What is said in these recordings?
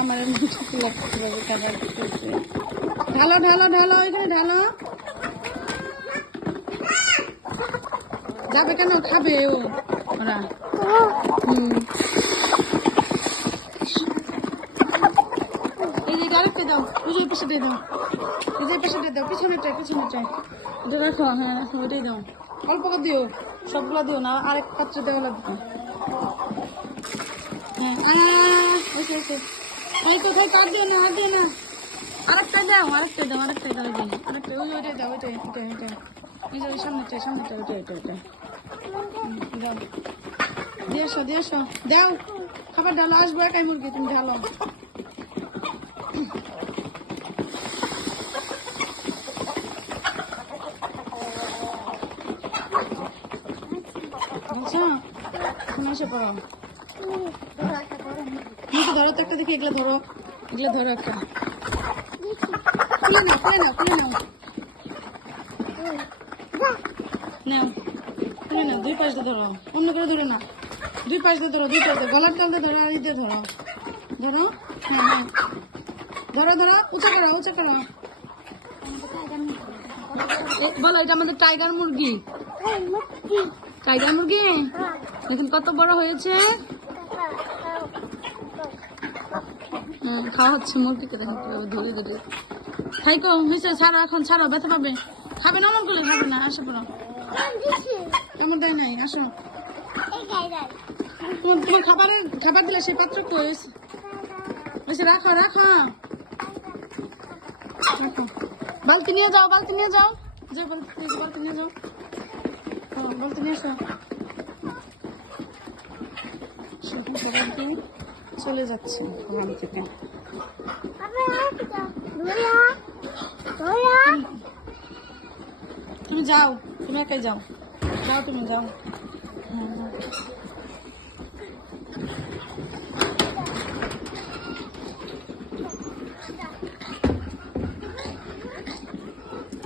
আমার খাবার দিতেছে। ঢালো ঢালো ঢালো, এখানে ঢালো। যাবে কেন? খাবে ওরা। এই যে আরেকটা দাও, ওই যে পাশেটাই দাও, এই যে পাশেটাই দাও, পিছনেটাই পিছনেটাই। এটা রাখো, হ্যাঁ রাখো, ওইটাই দাও। অল্প করে দিও, সবগুলো দিও না, আরেক পাত্রে দেওয়া লাগবে। হ্যাঁ এসে এসে তাই কোথায় কাট দিও না, আর দিও না। আরেকটা দাও, আরেকটা দাও, আরেকটা দাও, আরেকটা ওই ওইটাই দাও, ওইটাই ওইটাই ওইটাই। এই যে সামনেটাই সামনেটা, ওইটাই ওইটাই ওইটাই দাও। দিয়ে আসো দিয়ে আসো, দাও খাবার ঢালো। আসবো একাই মুরগি, তুমি ঢালো। বলছো এখন এসে পড়ো। ধরো তো একটা, দেখি এগুলো ধরো, এগুলো ধরো একটা। খুলে নাও খুলে নাও খুলে নাও, নাও খুলে নাও। দুই পাশ দিয়ে ধরো, অন্য করে ধরে না, দুই পাশ দিয়ে ধরো, দুই পাশ দিয়ে গলার তল দিয়ে ধরো, আর দিয়ে ধরো ধরো। হ্যাঁ হ্যাঁ ধরো ধরো, উঁচা করো উঁচা করো। বলো এটা আমাদের টাইগার মুরগি। টাইগার মুরগি দেখুন কত বড় হয়েছে। খাওয়া হচ্ছে মুরগিকে, দেখুন ধরে ধরে। খাইকো হয়েছে, ছাড়ো এখন, ছাড়ো, ব্যথা পাবে। খাবে না, অমন করলে খাবে না। আসো পড়ো, এমন দেয় নাই, আসো। তোমার খাবার দিলে সেই পাত্র কই হয়েছে? রাখো রাখো রাখো। বালতি নিয়ে যাও, বালতি নিয়ে যাও, যে বালতি নিয়ে যাও, বালতি নিয়ে আসো। চলে যাচ্ছে ওখান থেকে। তুমি যাও, তুমি একাই যাও, যাও তুমি যাও।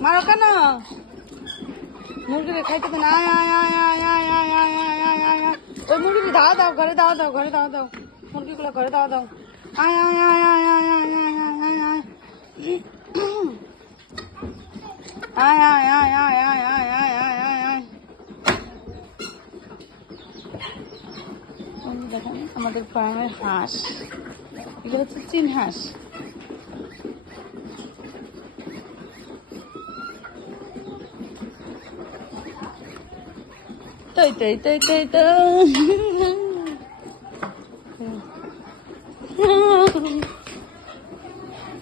মারো কেন? মুরগিরে খাইতে দেন। আয় আয় আয় আয় আয় আয় আয় আয় আয় আয় আয়। ওই মুরগিকে দাও দাও, ঘরে দাও দাও, ঘরে দাও দাও, মুরগিগুলো ঘরে দাও দাও। আয় আয় আয় আয় আয় আয় আয় আয় আয় আয়। আয় আয় আয় আয় আয় আয় আয় আয় আয় আয়। দেখেন আমাদের ফার্মের হাঁস, এগুলো হচ্ছে চীন হাঁস। তৈ তৈ তৈ তৈ তৈ।